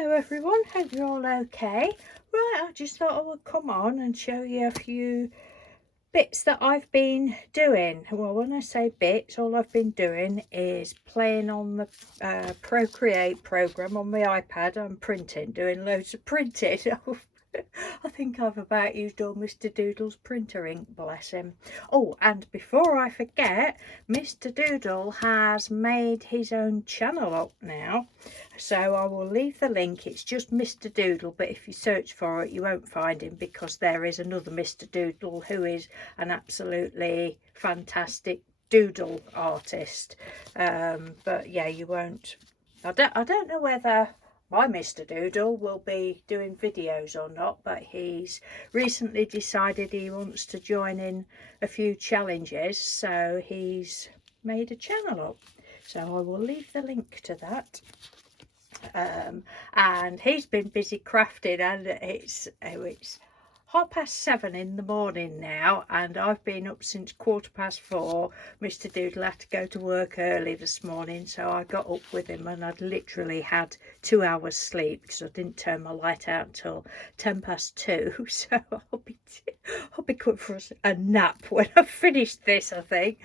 Hello everyone, hope you're all okay. Right, I just thought I would come on and show you a few bits that I've been doing. Well, when I say bits, all I've been doing is playing on the Procreate program on my iPad. I'm printing, doing loads of printing. I think I've about used all Mr. Doodle's printer ink, bless him. Oh, and before I forget, Mr. Doodle has made his own channel up now, so I will leave the link. It's just Mr. Doodle, but if you search for it you won't find him, because there is another Mr. Doodle who is an absolutely fantastic doodle artist. But yeah, you won't. I don't know whether my Mr. Doodle will be doing videos or not, but he's recently decided he wants to join in a few challenges, so he's made a channel up. So I will leave the link to that. And he's been busy crafting, and it's 7:30 in the morning now, and I've been up since 4:15. Mr. Doodle had to go to work early this morning, so I got up with him, and I'd literally had 2 hours sleep because I didn't turn my light out until 2:10. So I'll be good for a nap when I've finished this, I think.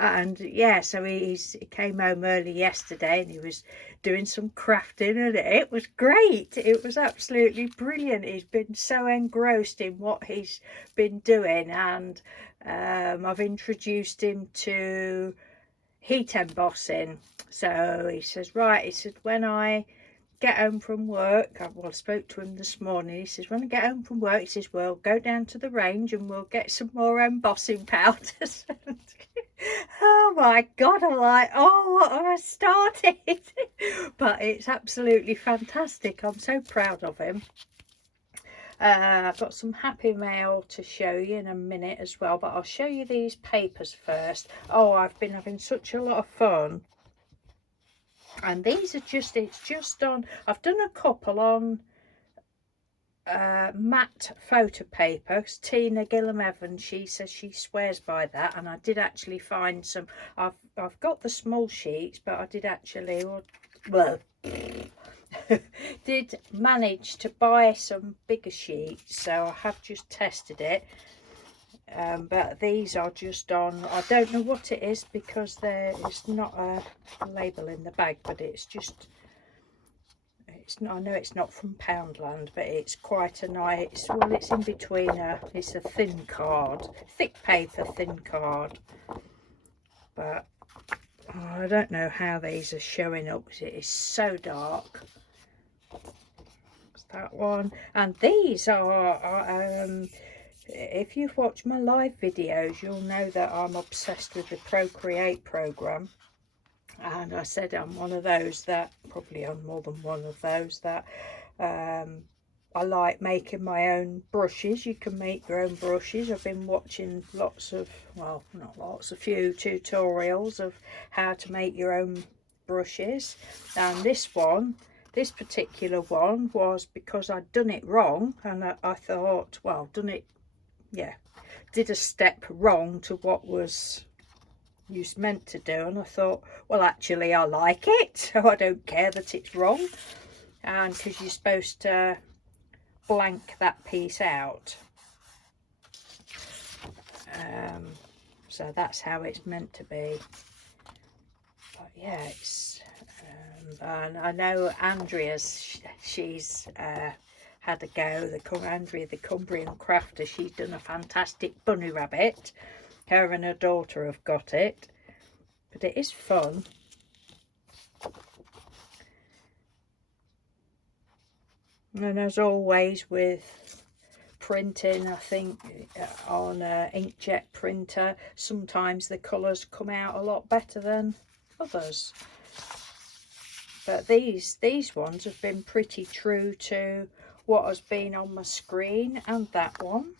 And yeah, so he came home early yesterday and he was doing some crafting, and it was great. It was absolutely brilliant. He's been so engrossed in what he's been doing, and I've introduced him to heat embossing. So he says, right, he said, when I get home from work, I spoke to him this morning, he says, when I get home from work, he says, we'll go down to the range and we'll get some more embossing powders. Oh my god, I'm like, oh, what have I started? But it's absolutely fantastic. I'm so proud of him. I've got some happy mail to show you in a minute as well, but I'll show you these papers first. Oh, I've been having such a lot of fun. And these are it's just on, I've done a couple on matte photo paper, because Tina Gillam Evans, she says she swears by that, and I did actually find some. I've got the small sheets, but I did actually, well, did manage to buy some bigger sheets, so I have just tested it. But these are just on, I don't know what it is, because there is not a label in the bag, but it's just, it's not, I know it's not from Poundland, but it's quite a nice, well, it's in between it's a thin card, thick paper, thin card, but I don't know how these are showing up because it is so dark. It's that one, and these are if you've watched my live videos, you'll know that I'm obsessed with the Procreate program. And I said I'm one of those that, probably I'm more than one of those that, I like making my own brushes. You can make your own brushes. I've been watching lots of, well, not lots, a few tutorials of how to make your own brushes. And this particular one was because I'd done it wrong, and I thought, well, did a step wrong to what was meant to do, and I thought, well, actually I like it, so I don't care that it's wrong. And because you're supposed to blank that piece out, so that's how it's meant to be. But yeah, it's and I know Andrea's, she's had a go. Andrea, the Cumbrian crafter, she's done a fantastic bunny rabbit. Her and her daughter have got it, but it is fun. And as always with printing, I think on an inkjet printer, sometimes the colours come out a lot better than others. But these ones have been pretty true to what has been on my screen, and that one.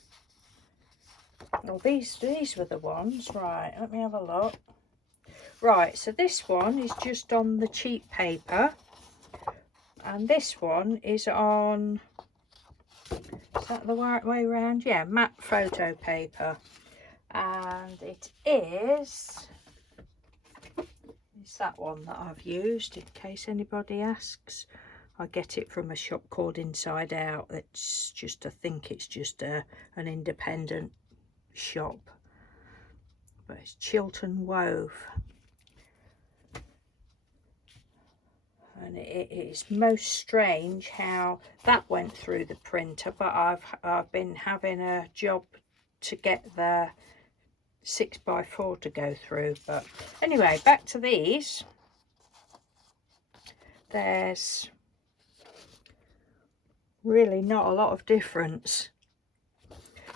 Well, these were the ones. Right, let me have a look. Right, so this one is just on the cheap paper, and this one is on, is that the right way around? Yeah, matte photo paper. And it is It's that one that I've used, in case anybody asks. I get it from a shop called Inside Out. It's just, I think it's just an independent shop, but it's Chiltern Wove, and it is most strange how that went through the printer, but I've been having a job to get the 6x4 to go through. But anyway, back to these. There's really not a lot of difference,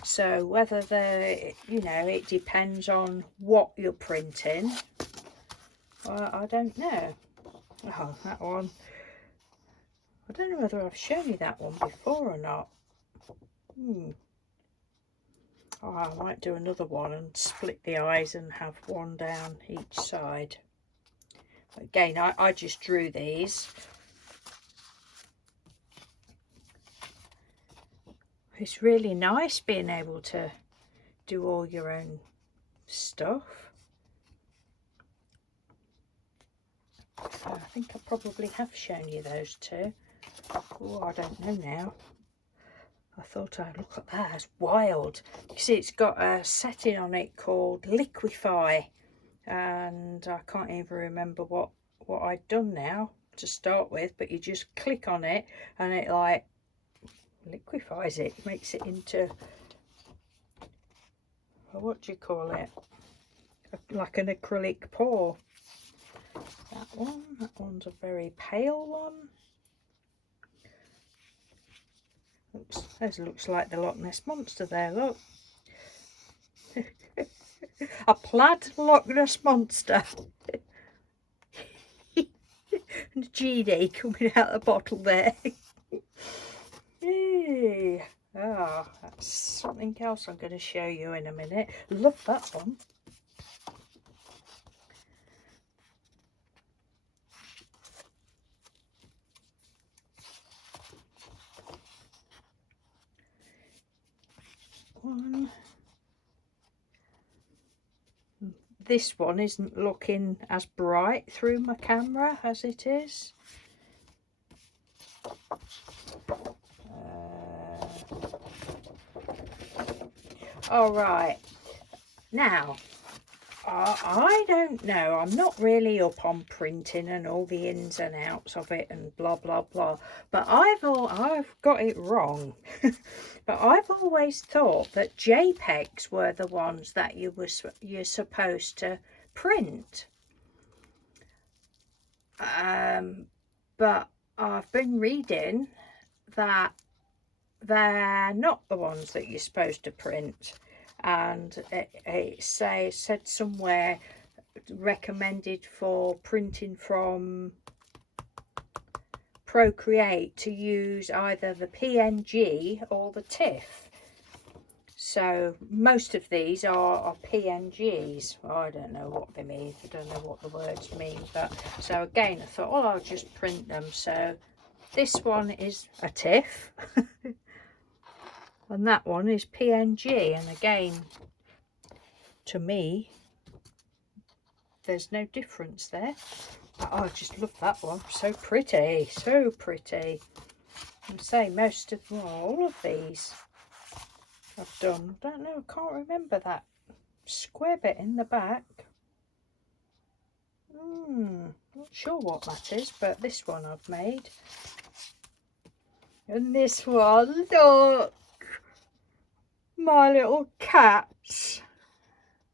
so whether they're, you know, it depends on what you're printing. I don't know. Oh, that one, I don't know whether I've shown you that one before or not. Oh, I might do another one and split the eyes and have one down each side. Again, I just drew these. It's really nice being able to do all your own stuff. I think I probably have shown you those two. Oh, I don't know now. I thought I'd look at that. It's wild. You see, it's got a setting on it called Liquify, and I can't even remember what I'd done now to start with, but you just click on it and it like liquefies it, makes it into, what do you call it, like an acrylic pour. That one's a very pale one. Oops, that looks like the Loch Ness Monster there, look. A plaid Loch Ness Monster. And a GD coming out of the bottle there. Hey. Ah, that's something else I'm going to show you in a minute. Love that one. This one isn't looking as bright through my camera as it is. All right, now I don't know, I'm not really up on printing and all the ins and outs of it and blah blah blah, but I've got it wrong. But I've always thought that JPEGs were the ones that you're supposed to print, but I've been reading that they're not the ones that you're supposed to print, and it said somewhere recommended for printing from Procreate to use either the PNG or the TIFF. So most of these are PNGs. I don't know what they mean, I don't know what the words mean, but so again I thought, oh, I'll just print them. So this one is a TIFF and that one is PNG, and again, to me there's no difference there. Oh, I just love that one, so pretty, so pretty. And say most of, well, all of these I've done. I don't know, I can't remember that square bit in the back. Not sure what that is, but this one I've made. And this one, look, my little cats.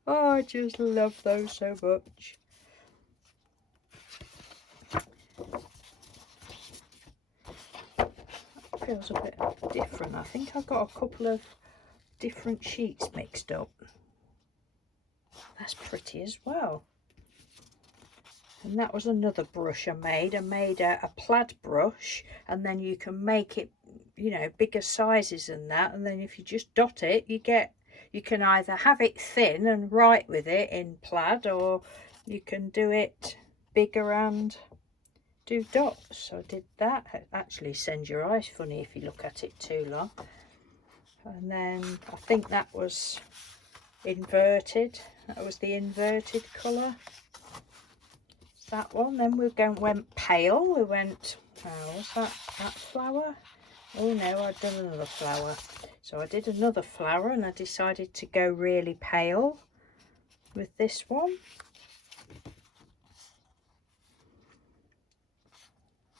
Oh, I just love those so much. Feels a bit different. I think I've got a couple of different sheets mixed up. That's pretty as well. And that was another brush I made. I made a plaid brush, and then you can make it, you know, bigger sizes than that, and then if you just dot it, you can either have it thin and write with it in plaid, or you can do it bigger and do dots. So I did that. It actually sends your eyes funny if you look at it too long. And then I think that was inverted. That was the inverted colour. that one. Then we went pale. We went, was that flower? Oh no, I'd done another flower. So I did another flower and I decided to go really pale with this one.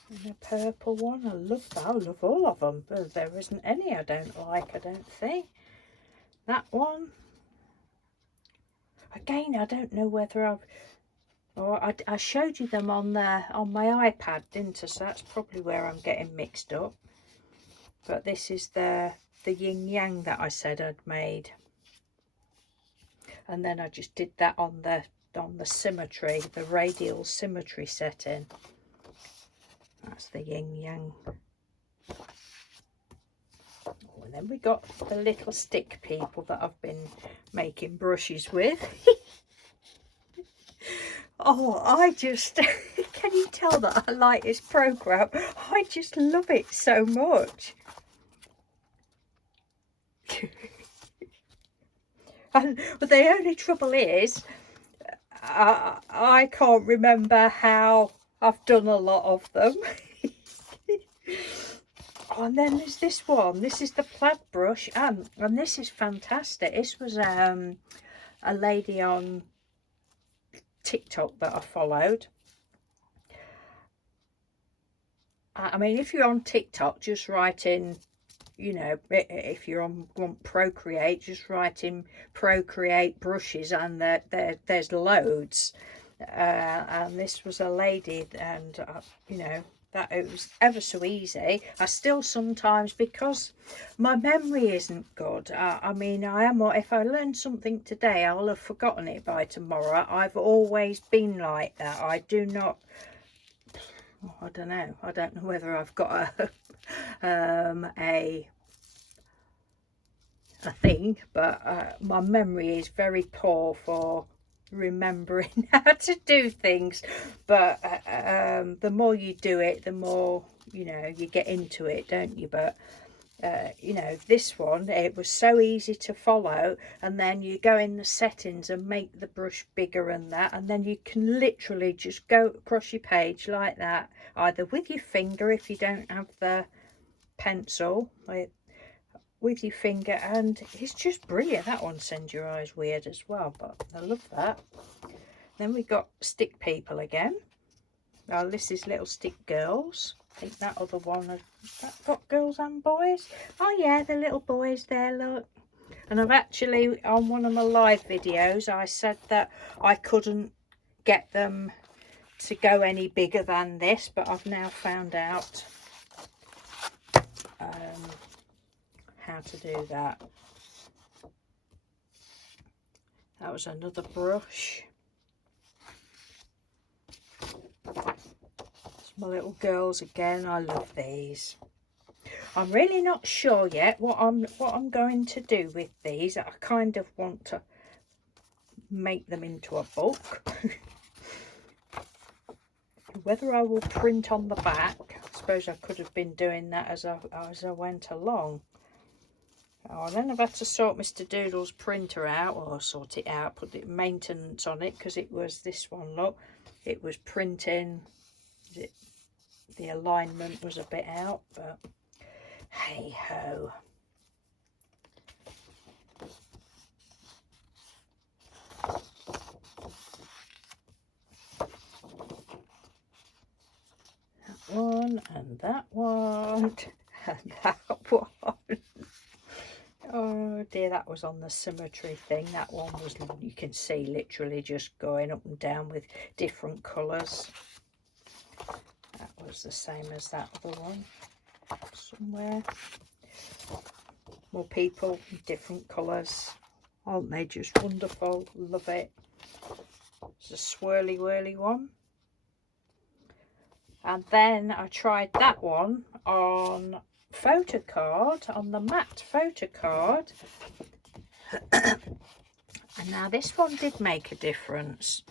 And a purple one. I love that. I love all of them. But there isn't any I don't like, I don't think. That one. Again, I don't know whether I showed you them on my iPad, didn't I? So that's probably where I'm getting mixed up. But this is the yin yang that I said I'd made. And then I just did that on the symmetry, the radial symmetry setting. That's the yin yang. And then we got the little stick people that I've been making brushes with. Oh, I just, can you tell that I like this program? I just love it so much. But the only trouble is, I can't remember how I've done a lot of them. Oh, and then there's this one. This is the Plaid Brush, and this is fantastic. This was a lady on TikTok that I followed. I mean, if you're on TikTok, just write in, you know, if you're on Procreate, just write in Procreate brushes, and there's loads. And this was a lady, and you know, that it was ever so easy. I still sometimes, because my memory isn't good, I mean, if I learn something today, I'll have forgotten it by tomorrow. I've always been like that. I do not, I don't know whether I've got a thing, but my memory is very poor for remembering how to do things. But the more you do it, the more, you know, you get into it, don't you? But you know, this one, it was so easy to follow, and then you go in the settings and make the brush bigger and that, and then you can literally just go across your page like that, either with your finger if you don't have the pencil, with your finger, and it's just brilliant. That one sends your eyes weird as well, but I love that. Then we got stick people again. Oh, this is little stick girls. I think that other one has that got girls and boys. Oh yeah, the little boys there, look. And I've actually, on one of my live videos, I said that I couldn't get them to go any bigger than this, but I've now found out how to do that. That was another brush. My little girls again. I love these. I'm really not sure yet what I'm going to do with these. I kind of want to make them into a book. Whether I will print on the back, I suppose I could have been doing that as I went along. Oh, and then I've had to sort Mr. Doodle's printer out, or sort it out, put the maintenance on it, because it was this one, look, it was printing. The alignment was a bit out, but hey ho. That one and that one and that one. Oh dear, that was on the symmetry thing. That one was, you can see, literally just going up and down with different colours. That was the same as that other one somewhere. More people, different colours. Aren't they just wonderful? Love it. It's a swirly whirly one. And then I tried that one on Photocard, on the matte Photocard. And now this one did make a difference.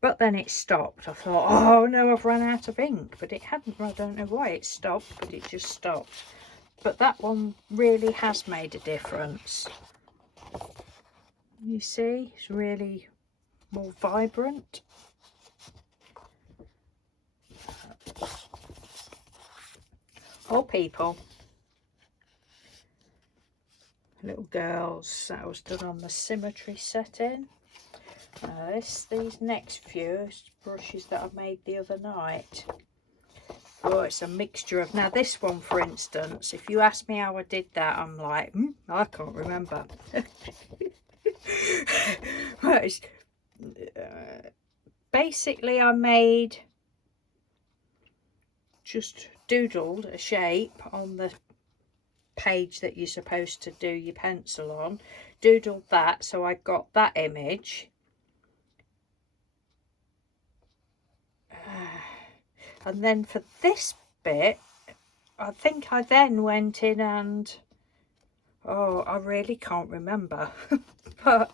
But then it stopped. I thought, oh no, I've run out of ink. But it hadn't. I don't know why it stopped, but it just stopped. But that one really has made a difference. You see, it's really more vibrant. or people. Little girls. That was done on the symmetry setting. These next few brushes that I made the other night. Oh, it's a mixture of, now this one for instance, if you ask me how I did that, I'm like, I can't remember. Basically I made, just doodled a shape on the page that you're supposed to do your pencil on, doodled that, so I got that image. And then for this bit, I think I then went in and, oh, I really can't remember. But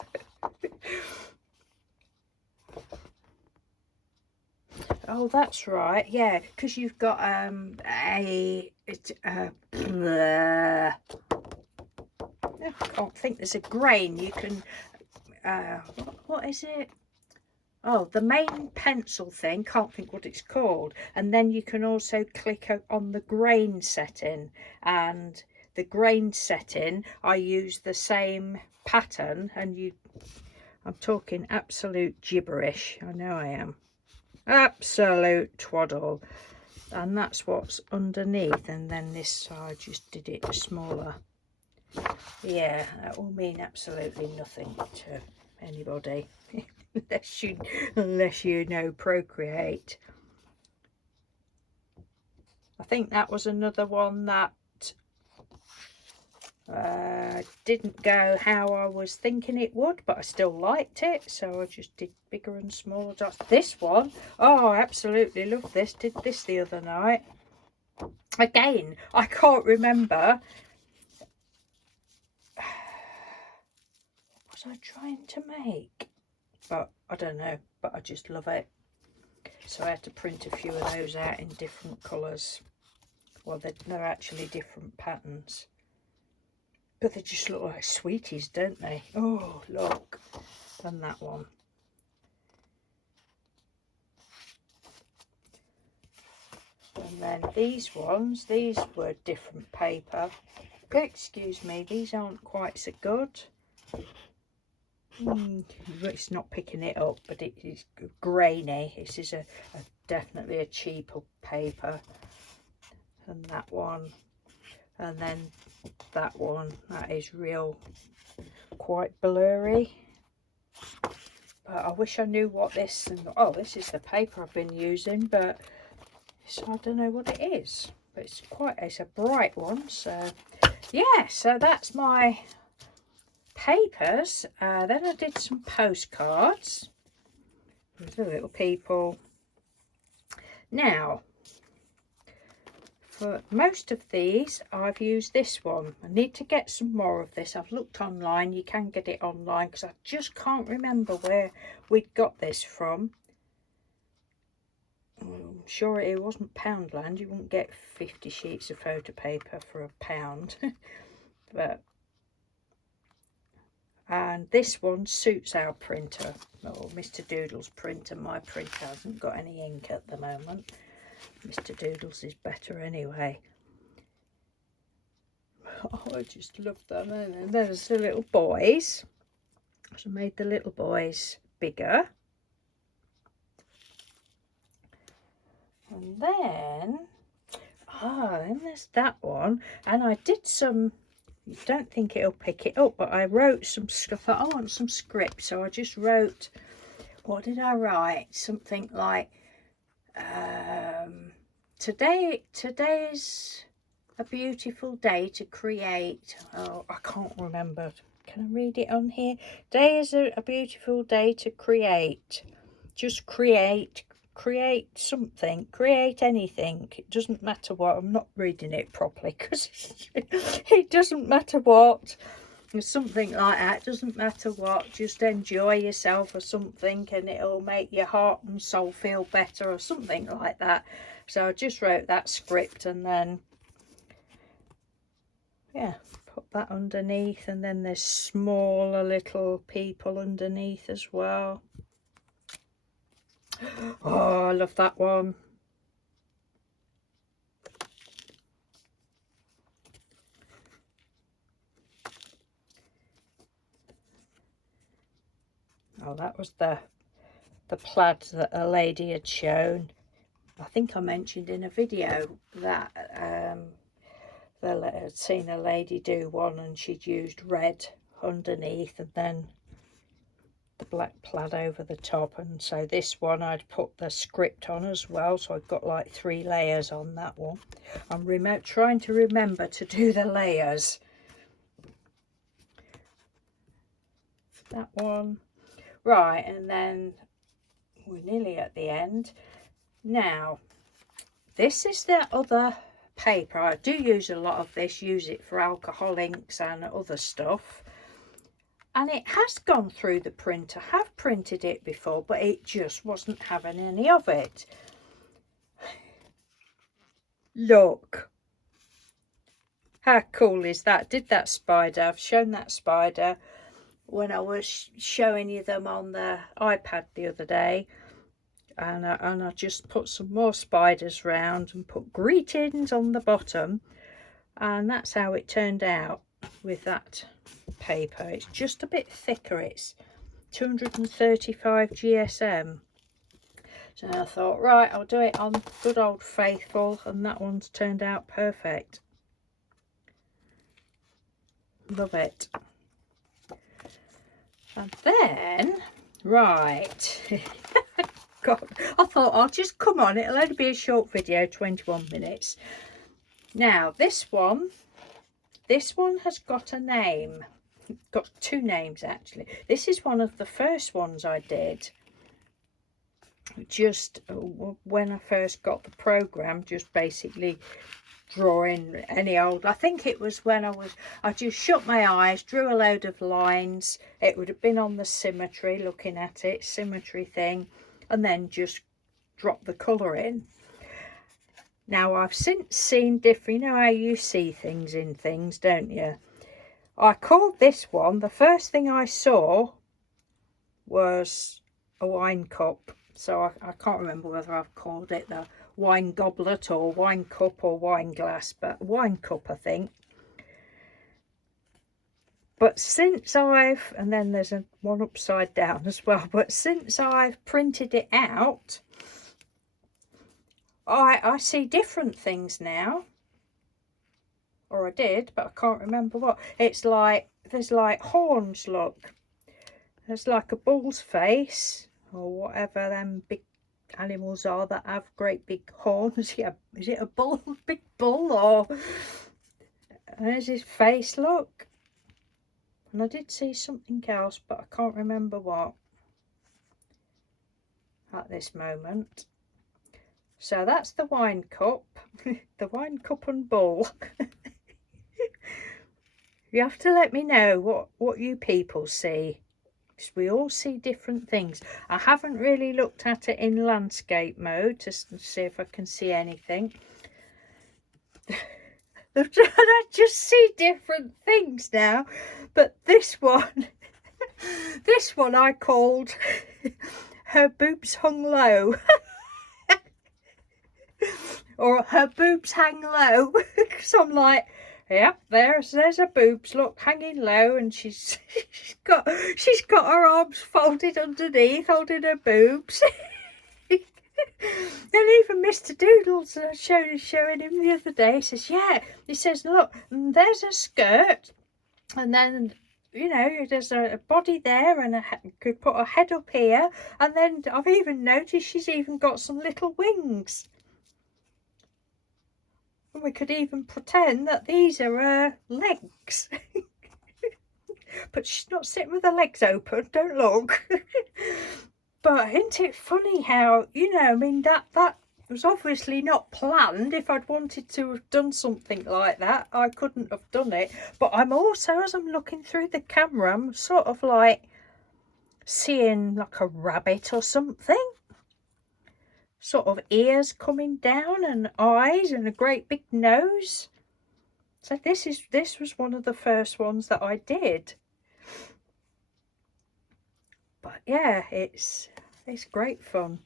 oh, that's right, yeah, because you've got I can't think, there's a grain you can, what is it? Oh, the main pencil thing, can't think what it's called. And then you can also click on the grain setting, and the grain setting, I use the same pattern, and I'm talking absolute gibberish, I know I am, absolute twaddle, and that's what's underneath. And then this side just did it smaller. Yeah, that will mean absolutely nothing to anybody. unless you know Procreate. I think that was another one that didn't go how I was thinking it would, but I still liked it, so I just did bigger and smaller dots. This one, oh, I absolutely love this. Did this the other night. Again, I can't remember. What was I trying to make? But I don't know, but I just love it. So I had to print a few of those out in different colours. Well, they're actually different patterns, but they just look like sweeties, don't they? Oh, look. And that one. And then these ones, these were different paper. Excuse me, these aren't quite so good. It's not picking it up, but it is grainy. This is definitely a cheaper paper. And that one, and then that one, that is real, quite blurry. But I wish I knew what this, and oh, this is the paper I've been using, but I don't know what it is. But it's a bright one. So yeah, so that's my papers. Then I did some postcards with the little people. Now, for most of these, I've used this one. I need to get some more of this. I've looked online. You can get it online, because I just can't remember where we'd got this from. I'm sure it wasn't Poundland. You wouldn't get 50 sheets of photo paper for £1. But and this one suits our printer, or Mr. Doodle's printer. My printer hasn't got any ink at the moment. Mr. Doodle's is better anyway. Oh, I just love them. And then there's the little boys. So I made the little boys bigger. And then, then there's that one. And I did some, you don't think it'll pick it up, but I wrote some stuff. I want some script, so I just wrote, what did I write? Something like, today's a beautiful day to create. Oh, I can't remember. Can I read it on here? Today is a beautiful day to create. Just create something, create anything. It doesn't matter what. I'm not reading it properly because it doesn't matter what. It's something like that. It doesn't matter what. Just enjoy yourself or something, and it'll make your heart and soul feel better or something like that. So I just wrote that script, and then yeah, put that underneath. And then there's smaller little people underneath as well. Oh, I love that one. Oh, that was the plaid that a lady had shown. I think I mentioned in a video that I'd seen a lady do one and she'd used red underneath and then the black plaid over the top, and so this one I'd put the script on as well, so I've got like 3 layers on that one. I'm trying to remember to do the layers. That one, right, and then we're nearly at the end. Now this is the other paper. I do use a lot of this, use it for alcohol inks and other stuff. And it has gone through the printer. I have printed it before, but it just wasn't having any of it. Look. How cool is that? Did that spider. I've shown that spider when I was showing you them on the iPad the other day. And I just put some more spiders round and put greetings on the bottom. And that's how it turned out with that paper. It's just a bit thicker. It's 235 GSM. So I thought, right, I'll do it on good old faithful, and that one's turned out perfect. Love it. And then, right, God, I thought I'll just come on, it'll only be a short video, 21 minutes. Now this one has got a name. Got 2 names actually. This is one of the first ones I did, just when I first got the program, just basically drawing any old, I think it was when I just shut my eyes, drew a load of lines. It would have been on the symmetry, looking at it, symmetry thing, and then just drop the colour in. Now I've since seen different, you know how you see things in things, don't you? I called this one, the first thing I saw was a wine cup. So I can't remember whether I've called it the wine goblet or wine cup or wine glass, but wine cup I think. But since and then there's one upside down as well, but since I've printed it out, I see different things now. Or I did, but I can't remember what. It's like, there's like horns, look. There's like a bull's face, or whatever them big animals are that have great big horns. Yeah, is it a bull? Big bull? Or there's his face, look. And I did see something else, but I can't remember what at this moment. So that's the wine cup. The wine cup and bull. You have to let me know what you people see. We all see different things. I haven't really looked at it in landscape mode to see if I can see anything. I just see different things now. But this one, this one I called Her Boobs Hung Low. Or Her Boobs Hang Low. Because I'm like, yep, there's her boobs, look, hanging low, and she's got her arms folded underneath, holding her boobs. And even Mr. Doodles showing him the other day, he says, yeah, he says, look, there's a skirt, and then, you know, there's a body there, and could put her head up here, and then I've even noticed she's even got some little wings. And we could even pretend that these are her legs. But she's not sitting with her legs open, don't look. But isn't it funny how, you know, I mean, that was obviously not planned. If I'd wanted to have done something like that, I couldn't have done it. But I'm also, as I'm looking through the camera, I'm sort of like seeing like a rabbit or something. Sort of ears coming down and eyes and a great big nose. So this was one of the first ones that I did. But yeah, it's great fun.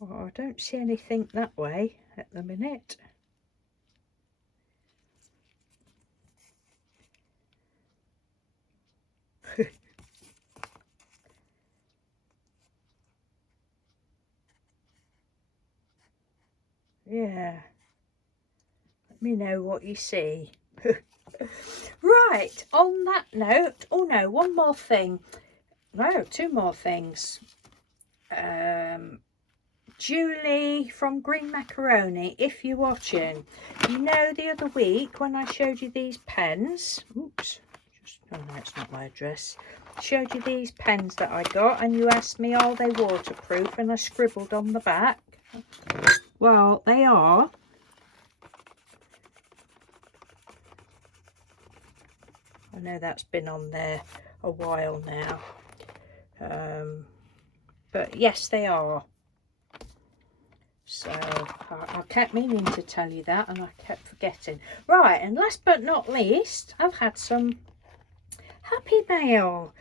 Well, I don't see anything that way at the minute. yeah, let me know what you see. Right, on that note, oh no, one more thing. No, two more things. Julie from Green Macaroni, if you're watching, you know the other week when I showed you these pens, oops, oh no, it's not my address, showed you these pens that I got, and you asked me are they waterproof, and I scribbled on the back. Well, they are. I know that's been on there a while now, but yes, they are. So I kept meaning to tell you that, and I kept forgetting. Right, and last but not least, I've had some happy mail.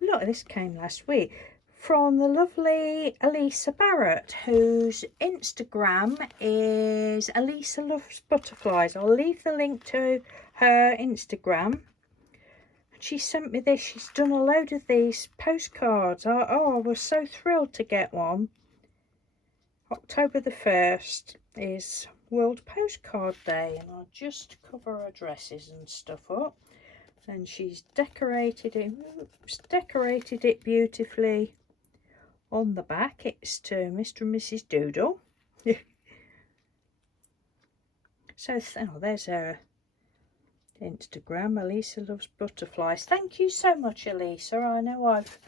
Look, this came last week from the lovely Elisa Barrett, whose Instagram is Elisa Loves Butterflies. I'll leave the link to her Instagram. She sent me this. She's done a load of these postcards. I was so thrilled to get one. October the 1st is World Postcard Day, and I'll just cover addresses and stuff up. And she's decorated it beautifully on the back. It's to Mr. and Mrs. Doodle. So there's her Instagram, Elisa Loves Butterflies. Thank you so much, Elisa. I know I've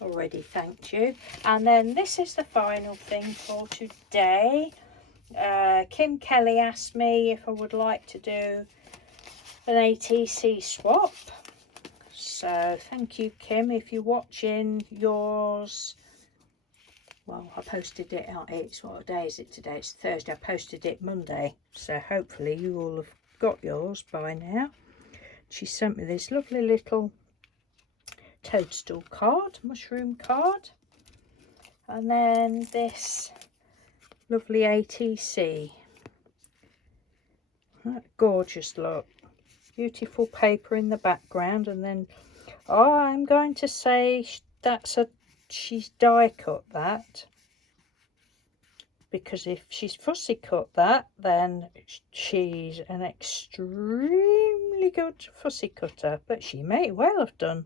already thanked you. And then this is the final thing for today. Kim Kelly asked me if I would like to do an ATC swap. So thank you, Kim. If you're watching yours, well, I posted it on, it's what day is it today? It's Thursday. I posted it Monday, so hopefully you all have got yours by now. She sent me this lovely little toadstool card, mushroom card, and then this lovely ATC. Gorgeous look, beautiful paper in the background, and then I'm going to say she's die cut that, because if she's fussy cut that, then she's an extremely good fussy cutter, but she may well have done.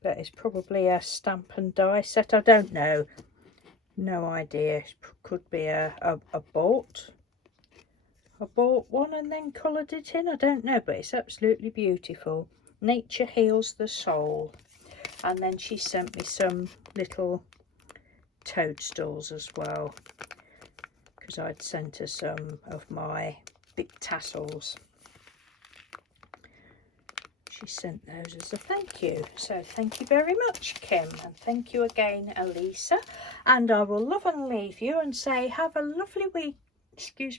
But it's probably a stamp and die set. I don't know. No idea. It could be a bought one and then coloured it in. I don't know, but it's absolutely beautiful. Nature heals the soul. And then she sent me some little toadstools as well, because I'd sent her some of my big tassels. She sent those as a thank you. So thank you very much, Kim, and thank you again, Elisa. And I will love and leave you and say have a lovely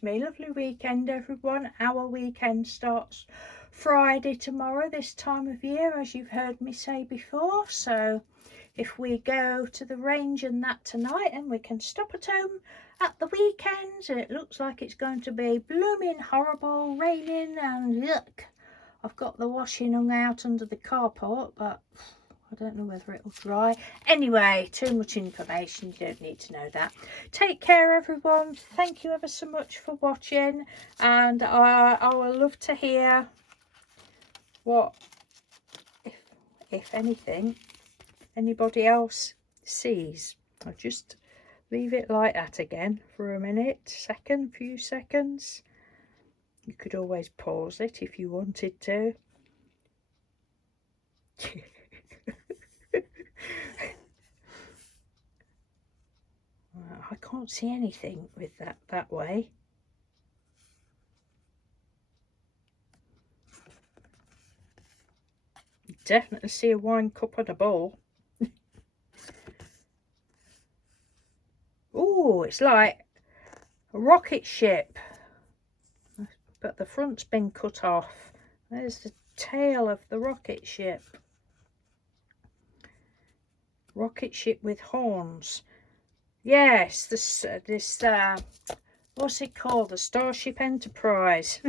lovely weekend, everyone. Our weekend starts Friday tomorrow, this time of year, as you've heard me say before. So if we go to the range and that tonight, and we can stop at home at the weekend, and it looks like it's going to be blooming horrible, raining and yuck. I've got the washing hung out under the carport, but I don't know whether it will dry. Anyway, too much information. You don't need to know that. Take care, everyone. Thank you ever so much for watching. And I will love to hear what, if anything, anybody else sees. I'll just leave it like that again for a few seconds. You could always pause it if you wanted to. I can't see anything with that way. You definitely see a wine cup and a bowl. Oh, it's like a rocket ship, but the front's been cut off. There's the tail of the rocket ship. Rocket ship with horns. Yes, this what's it called? The Starship Enterprise.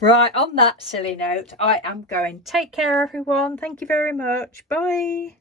Right, on that silly note, I am going. Take care, everyone. Thank you very much. Bye.